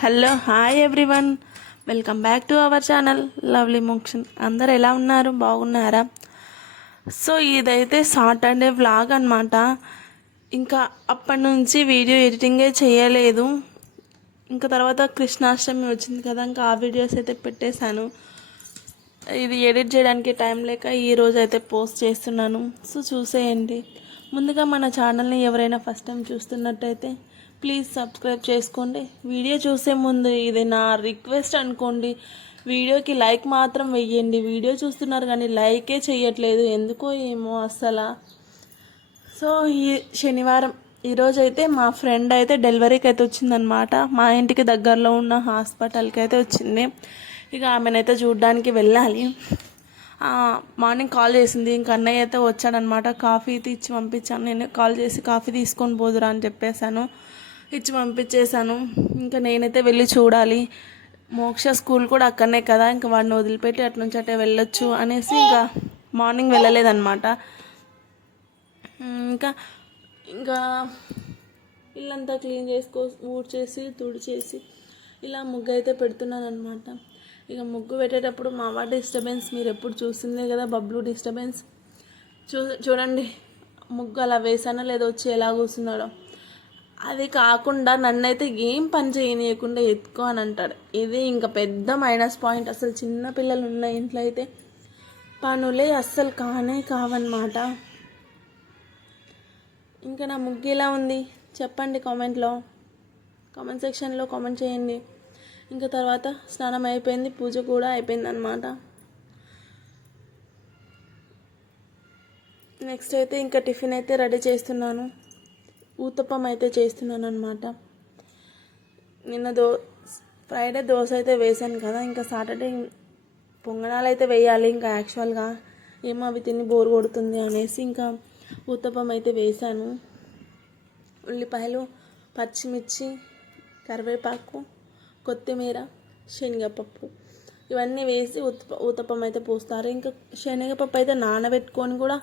Hello hi everyone. Welcome back to our channel lovely Mokshan. అందరు ఎలా ఉన్నారు? బాగున్నారా? సో ఇదైతే సాటర్డే వ్లాగ్ అనమాట ఇంకా అప్పటి నుంచి వీడియో ఎడిటింగే చేయలేదు. ఇంకా తర్వాత కృష్ణాష్టమి వచ్చింది కదా ఇంకా ఆ వీడియోస్ అయితే పెట్టేశాను. ఇది ఎడిట్ చేయడానికి టైం లేక ఈ రోజు అయితే పోస్ట్ చేస్తున్నాను. సో చూసేయండి. ముందుగా మన ఛానల్ని ఎవరైనా ఫస్ట్ టైం చూస్తున్నట్టయితే ప్లీజ్ సబ్స్క్రైబ్ చేసుకోండి. వీడియో చూసే ముందు ఇది నా రిక్వెస్ట్ అనుకోండి. వీడియోకి లైక్ మాత్రం వెయ్యండి. వీడియో చూస్తున్నారు కానీ లైకే చేయట్లేదు ఎందుకో ఏమో అసలు. సో ఈ శనివారం ఈరోజు అయితే మా ఫ్రెండ్ అయితే డెలివరీకి అయితే వచ్చిందనమాట మా ఇంటికి దగ్గరలో ఉన్న హాస్పిటల్కి అయితే వచ్చింది. ఇక ఆమెనైతే చూడడానికి వెళ్ళాలి. మార్నింగ్ కాల్ చేసింది. ఇంక అన్నయ్య అయితే వచ్చాడనమాట కాఫీ తీసి పంపించాను. నేను కాల్ చేసి కాఫీ తీసుకొని పోదురా అని చెప్పేశాను. ఇచ్చి పంపించేశాను. ఇంకా నేనైతే వెళ్ళి చూడాలి. మోక్ష స్కూల్ కూడా అక్కడనే కదా ఇంకా వాడిని వదిలిపెట్టి అటు నుంచి అటే వెళ్ళొచ్చు అనేసి ఇంకా మార్నింగ్ వెళ్ళలేదన్నమాట. ఇంకా ఇంకా ఇల్లంతా క్లీన్ చేసుకో ఊడ్చేసి తుడిచేసి ఇలా ముగ్గు అయితే పెడుతున్నాను అనమాట ఇక ముగ్గు పెట్టేటప్పుడు మా వాడి డిస్టర్బెన్స్ మీరు ఎప్పుడు చూసిందే కదా బబ్లు డిస్టర్బెన్స్. చూ చూడండి ముగ్గు అలా వేసానో లేదో వచ్చి ఎలా కూర్చున్నాడో. అది కాకుండా నన్నైతే ఏం పని చేయనీయకుండా ఎత్తుకో అని అంటాడు. ఇది ఇంకా పెద్ద మైనస్ పాయింట్ అసలు చిన్న పిల్లలు ఉన్న ఇంట్లో అయితే పనులే అస్సలు కానే కావన్నమాట. ఇంకా నా ముగ్గు ఎలా ఉంది? చెప్పండి కామెంట్లో కామెంట్ సెక్షన్లో కామెంట్ చేయండి. ఇంకా తర్వాత స్నానం అయిపోయింది పూజ కూడా అయిపోయింది అనమాట నెక్స్ట్ అయితే ఇంకా టిఫిన్ అయితే రెడీ చేస్తున్నాను. ఊతప్పం అయితే చేస్తున్నాను అనమాట నిన్న దో ఫ్రైడే దోశ అయితే వేసాను కదా ఇంకా సాటర్డే పొంగనాలు అయితే వేయాలి ఇంకా యాక్చువల్గా ఏమో అవి తిని బోర్ కొడుతుంది అనేసి ఇంకా ఊతప్పం అయితే వేసాను ఉల్లిపాయలు పచ్చిమిర్చి కరివేపాకు కొత్తిమీర శనగపప్పు ఇవన్నీ వేసి ఊతప్ప ఊతప్పం అయితే పోస్తారు. ఇంకా శనగపప్పు అయితే నానబెట్టుకొని కూడా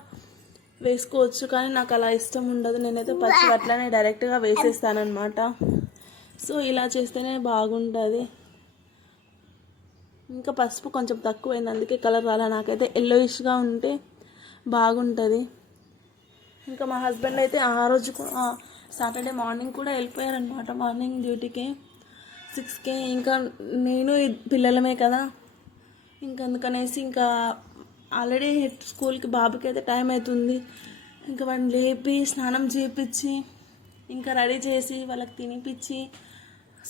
వేసుకోవచ్చు కానీ నాకు అలా ఇష్టం ఉండదు. నేనైతే పచ్చి అట్లనే డైరెక్ట్గా వేసేస్తానమాట సో ఇలా చేస్తేనే బాగుంటుంది. ఇంకా పసుపు కొంచెం తక్కువైంది అందుకే కలర్ రాలా. నాకైతే ఎల్లోయిష్గా ఉంటే బాగుంటుంది. ఇంకా మా హస్బెండ్ అయితే ఆ రోజు సాటర్డే మార్నింగ్ కూడా వెళ్ళిపోయారనమాట మార్నింగ్ డ్యూటీకి సిక్స్కే ఇంకా నేను పిల్లలమే కదా. ఇంక అందుకనేసి ఇంకా ఆల్రెడీ స్కూల్కి బాబుకి అయితే టైం అవుతుంది ఇంకా వాడిని లేపి స్నానం చేపించి ఇంకా రెడీ చేసి వాళ్ళకి తినిపించి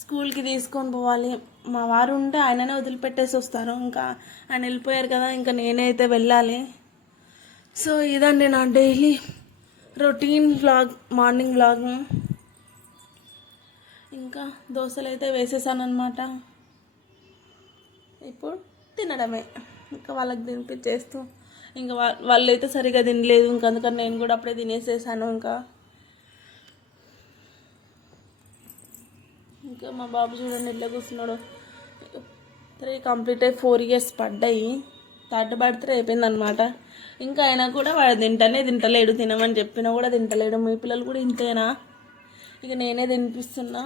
స్కూల్కి తీసుకొని పోవాలి. మా వారు ఉంటే ఆయననే వదిలిపెట్టేసి వస్తారు. ఇంకా ఆయన వెళ్ళిపోయారు కదా ఇంకా నేనే అయితే వెళ్ళాలి. సో ఇదండి నా daily routine vlog morning vlog. ఇంకా దోశలు అయితే వేసేసాను అనమాట ఇప్పుడు తినడమే. ఇంకా వాళ్ళకి తినిపించేస్తూ ఇంకా వా వాళ్ళు అయితే సరిగా తినలేదు. ఇంకా అందుకని నేను కూడా అప్పుడే తినేసేసాను ఇంకా. ఇంకా మా బాబు చూడండి ఎట్లా కూర్చున్నాడు. త్రీ కంప్లీట్ అయ్యి ఫోర్ ఇయర్స్ పడ్డాయి. థర్డ్ బర్త్డే అయిపోయిందనమాట ఇంకా అయినా కూడా వాడు తింటనే తింటలేడు. తినమని చెప్పినా కూడా తింటలేడు. మీ పిల్లలు కూడా ఇంతేనా? ఇక నేనే తినిపిస్తున్నా.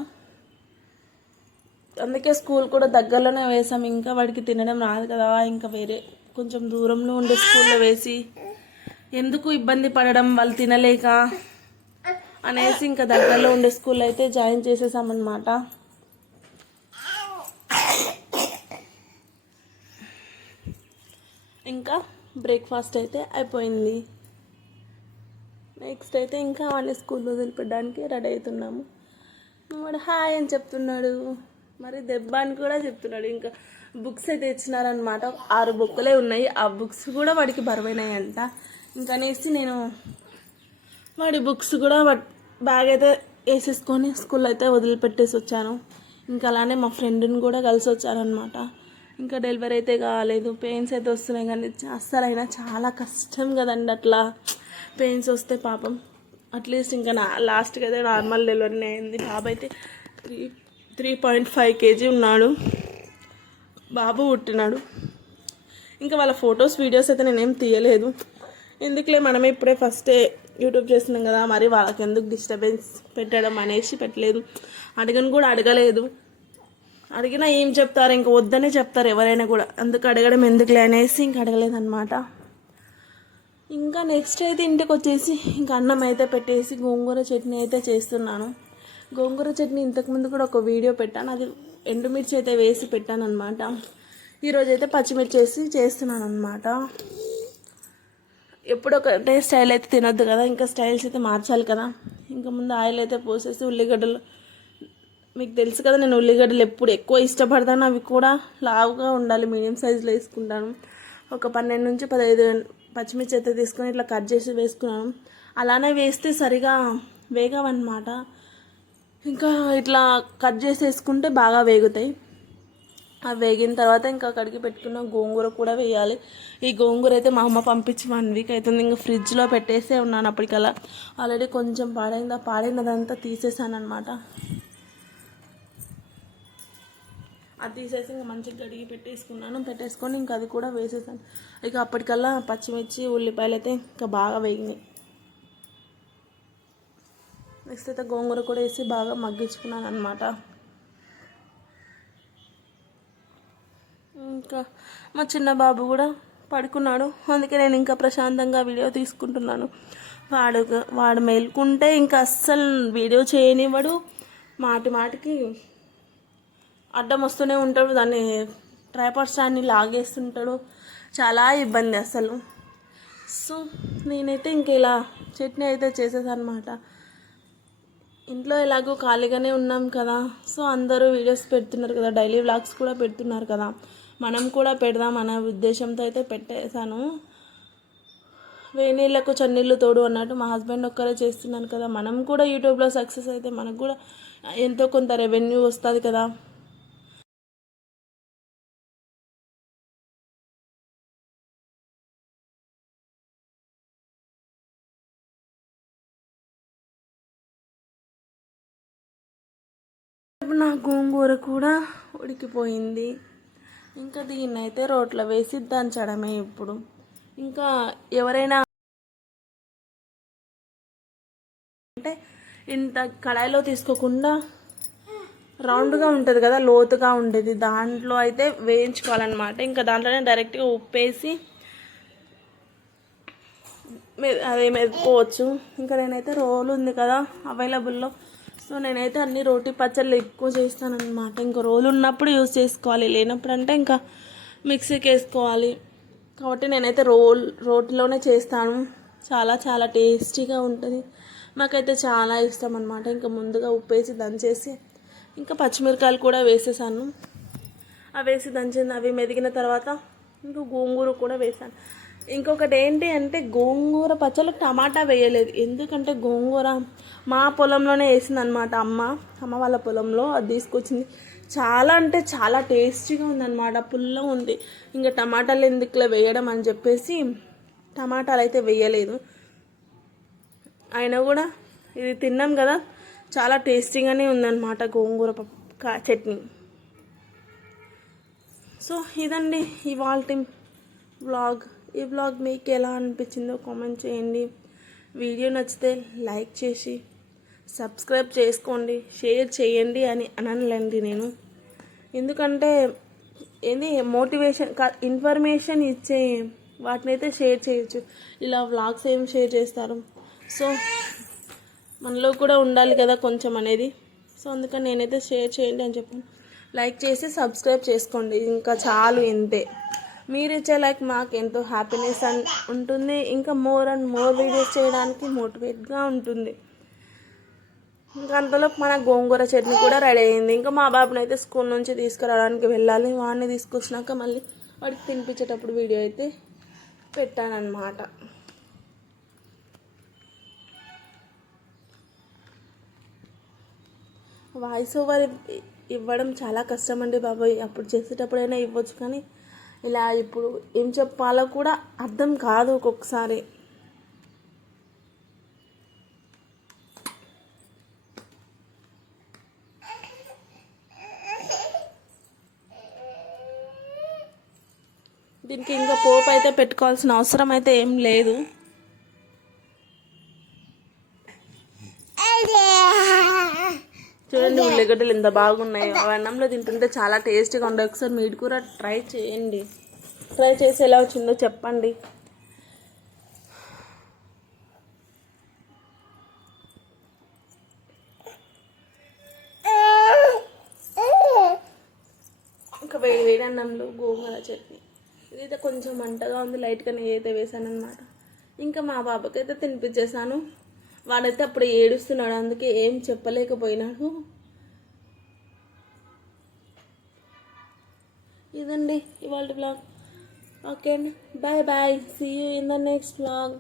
అందుకే స్కూల్ కూడా దగ్గరలోనే వేసాం. ఇంకా వాడికి తినడం రాదు కదా ఇంకా వేరే కొంచెం దూరంలో ఉండే స్కూల్లో వేసి ఎందుకు ఇబ్బంది పడడం వాళ్ళు తినలేక అనేసి ఇంకా దగ్గరలో ఉండే స్కూల్ అయితే జాయిన్ చేసేసామన్నమాట. ఇంకా బ్రేక్ఫాస్ట్ అయితే అయిపోయింది. నెక్స్ట్ అయితే ఇంకా వాళ్ళని స్కూల్లో వదిలిపెట్టడానికి రెడీ అవుతున్నాము. వాడు హాయ్ అని చెప్తున్నాడు. మరి దెబ్బ అని కూడా చెప్తున్నాడు. ఇంకా బుక్స్ అయితే ఇచ్చినారనమాట ఆరు బుక్కులే ఉన్నాయి. ఆ బుక్స్ కూడా వాడికి బరువైనాయి అంట ఇంకా అనేసి నేను వాడి బుక్స్ కూడా బ్యాగ్ అయితే వేసేసుకొని స్కూల్ అయితే వదిలిపెట్టేసి వచ్చాను. ఇంకా అలానే మా ఫ్రెండ్ని కూడా కలిసి వచ్చారనమాట ఇంకా డెలివరీ అయితే కాలేదు. పెయిన్స్ అయితే వస్తున్నాయి కానీ అస్సలైనా చాలా కష్టం కదండి అట్లా. పెయిన్స్ వస్తే పాపం. అట్లీస్ట్ ఇంకా నా లాస్ట్కి అయితే నార్మల్ డెలివరీ అయింది. బాబు అయితే three three point five kg ఉన్నాడు. బాబు పుట్టినాడు. ఇంకా వాళ్ళ ఫొటోస్ వీడియోస్ అయితే నేనేం తీయలేదు. ఎందుకులే మనమే ఇప్పుడే ఫస్టే యూట్యూబ్ చేస్తున్నాం కదా మరి వాళ్ళకి ఎందుకు డిస్టర్బెన్స్ పెట్టడం అనేసి పెట్టలేదు. అడగను కూడా అడగలేదు. అడిగినా ఏం చెప్తారు? ఇంక వద్దనే చెప్తారు ఎవరైనా కూడా. అందుకు అడగడం ఎందుకులే అనేసి ఇంక అడగలేదన్నమాట. ఇంకా నెక్స్ట్ అయితే ఇంటికి వచ్చేసి ఇంకా అన్నం అయితే పెట్టేసి గోంగూర చట్నీ అయితే చేస్తున్నాను. గోంగూర చట్నీ ఇంతకుముందు కూడా ఒక వీడియో పెట్టాను. అది ఎండుమిర్చి అయితే వేసి పెట్టాను అనమాట ఈరోజు అయితే పచ్చిమిర్చి వేసి చేస్తున్నాను అనమాట ఎప్పుడు ఒకటే స్టైల్ అయితే తినొద్దు కదా ఇంకా స్టైల్స్ అయితే మార్చాలి కదా. ఇంకా ముందు ఆయిల్ అయితే పోసేసి ఉల్లిగడ్డలు మీకు తెలుసు కదా నేను ఉల్లిగడ్డలు ఎప్పుడు ఎక్కువ ఇష్టపడతాను. అవి కూడా లావుగా ఉండాలి మీడియం సైజులో వేసుకుంటాను. ఒక పన్నెండు నుంచి పదహైదు పచ్చిమిర్చి అయితే తీసుకొని ఇట్లా కట్ చేసి వేసుకున్నాను. అలానే వేస్తే సరిగా వేగవన్నమాట. ఇంకా ఇట్లా కట్ చేసేసుకుంటే బాగా వేగుతాయి. అవి వేగిన తర్వాత ఇంకా కడిగి పెట్టుకున్న గోంగూర కూడా వేయాలి. ఈ గోంగూర అయితే మా అమ్మ పంపించి వన్ వీక్ అవుతుంది. ఇంకా ఫ్రిడ్జ్లో పెట్టేసే ఉన్నాను అప్పటికల్లా. ఆల్రెడీ కొంచెం పాడైంది? ఆ పాడైనదంతా తీసేసాను అనమాట అది తీసేసి ఇంకా మంచిగా గడిగి పెట్టేసుకున్నాను. పెట్టేసుకొని ఇంకా అది కూడా వేసేసాను. ఇక అప్పటికల్లా పచ్చిమిర్చి ఉల్లిపాయలు అయితే ఇంకా బాగా వేగినాయి. మిక్స్ అయితే గోంగూర కూడా వేసి బాగా మగ్గించుకున్నాను అనమాట ఇంకా మా చిన్న బాబు కూడా పడుకున్నాడు. అందుకే నేను ఇంకా ప్రశాంతంగా వీడియో తీసుకుంటున్నాను. వాడు వాడు మేల్కుంటే ఇంకా అస్సలు వీడియో చేయనివ్వడు. మాటి మాటికి అడ్డం వస్తూనే ఉంటాడు. దాన్ని ట్రైపాడ్ స్టాండ్ని లాగేస్తుంటాడు. చాలా ఇబ్బంది అసలు. సో నేనైతే ఇంక ఇలా చట్నీ అయితే చేసేసానమాట అనమాట ఇంట్లో ఎలాగో ఖాళీగానే ఉన్నాం కదా. సో అందరూ వీడియోస్ పెడుతున్నారు కదా. డైలీ వ్లాగ్స్ కూడా పెడుతున్నారు కదా. మనం కూడా పెడదాం అనే ఉద్దేశంతో అయితే పెట్టేశాను. వేనీళ్ళకు చన్నీళ్ళు తోడు అన్నట్టు మా హస్బెండ్ ఒక్కరే చేస్తున్నాను కదా. మనం కూడా యూట్యూబ్లో సక్సెస్ అయితే మనకు కూడా ఎంతో కొంత రెవెన్యూ వస్తుంది కదా. ఇప్పుడు నా గోంగూర కూడా ఉడికిపోయింది. ఇంకా దీన్ని అయితే రోట్లో వేసి దంచడమే ఇప్పుడు. ఇంకా ఎవరైనా అంటే ఇంత కళాయిలో తీసుకోకుండా రౌండ్గా ఉంటుంది కదా లోతుగా ఉండేది. దాంట్లో అయితే వేయించుకోవాలన్నమాట. ఇంకా దాంట్లోనే డైరెక్ట్గా ఉప్పేసి అదే మెదుకోవచ్చు ఇంకా నేనైతే రోలు ఉంది కదా అవైలబుల్లో సో నేనైతే అన్ని రోటి పచ్చళ్ళు ఎక్కువ చేస్తాను అనమాట ఇంకా రోలు ఉన్నప్పుడు యూజ్ చేసుకోవాలి లేనప్పుడు అంటే ఇంకా మిక్సీకి వేసుకోవాలి. కాబట్టి నేనైతే రోల్ రోటిలోనే చేస్తాను. చాలా చాలా టేస్టీగా ఉంటుంది. మాకైతే చాలా ఇష్టం అనమాట ఇంకా ముందుగా ఉప్పేసి దంచేసి ఇంకా పచ్చిమిరకాయలు కూడా వేసేసాను. అవి వేసి దంచింది అవి మెదిగిన తర్వాత ఇంకా గోంగూర కూడా వేసాను. ఇంకొకటి ఏంటి అంటే గోంగూర పచ్చళ్ళు టమాటా వేయలేదు. ఎందుకంటే గోంగూర మా పొలంలోనే వేసింది అనమాట అమ్మ. అమ్మ వాళ్ళ పొలంలో అది తీసుకొచ్చింది. చాలా అంటే చాలా టేస్టీగా ఉందన్నమాట. పుల్లగా ఉంది. ఇంకా టమాటాలు ఎందుకులే వేయడం అని చెప్పేసి టమాటాలు అయితే వేయలేదు. అయినా కూడా ఇది తిన్నాం కదా. చాలా టేస్టీగానే ఉందన్నమాట గోంగూర పప్పు చట్నీ. సో ఇదండి ఇవాళ వ్లాగ్. ఈ వ్లాగ్ మీకు ఎలా అనిపించిందో కామెంట్ చేయండి. వీడియో నచ్చితే లైక్ చేసి సబ్స్క్రైబ్ చేసుకోండి షేర్ చేయండి అని అనలేండి నేను. ఎందుకంటే ఏంది మోటివేషన్ ఇన్ఫర్మేషన్ ఇచ్చే వాటిని అయితే షేర్ చేయొచ్చు. ఇలా వ్లాగ్స్ ఏం షేర్ చేస్తారు? సో మనలో కూడా ఉండాలి కదా కొంచెం అనేది. సో అందుకని నేనైతే షేర్ చేయండి అని చెప్పాను. లైక్ చేసి సబ్స్క్రైబ్ చేసుకోండి. ఇంకా చాలు ఇంతే. మీరు ఇచ్చే లైక్ మాకు ఎంతో హ్యాపీనెస్ అన్ ఉంటుంది. ఇంకా మోర్ అండ్ మోర్ వీడియోస్ చేయడానికి మోటివేట్గా ఉంటుంది. ఇంకా అంతలోపు మన గోంగూర చట్నీ కూడా రెడీ అయింది. ఇంకా మా బాబుని అయితే స్కూల్ నుంచి తీసుకురావడానికి వెళ్ళాలి. వాడిని తీసుకొచ్చినాక మళ్ళీ వాడికి తినిపించేటప్పుడు వీడియో అయితే పెట్టానన్నమాట. వాయిస్ ఓవర్ ఇవ్వడం చాలా కష్టం అండి బాబాయ్. అప్పుడు చేసేటప్పుడైనా ఇవ్వచ్చు కానీ ఇలా ఇప్పుడు ఏం చెప్పాలో కూడా అర్థం కాదు ఒక్కొక్కసారి. దీనికి ఇంకా పోపు అయితే పెట్టుకోవాల్సిన అవసరం అయితే ఏం లేదు చూడండి ఉల్లిగడ్డ ఉల్లిగడ్డలు ఎంత బాగున్నాయో అన్నంలో తింటుంటే చాలా టేస్టీగా ఉండే ఒకసారి మీరు కూడా ట్రై చేయండి. ట్రై చేసి ఎలా వచ్చిందో చెప్పండి. ఇంకా వేడి వేడి అన్నంలో గోంగూర చట్నీ. ఇదైతే కొంచెం మంటగా ఉంది లైట్గా నెయ్యి అయితే వేసాను అనమాట ఇంకా మా బాబుకైతే తినిపించేసాను వాడైతే అప్పుడు ఏడుస్తున్నాడు అందుకే ఏం చెప్పలేకపోయినాడు. ఇదండి ఇవాళ బ్లాగ్ ఓకే అండి. Bye bye see you in the next blog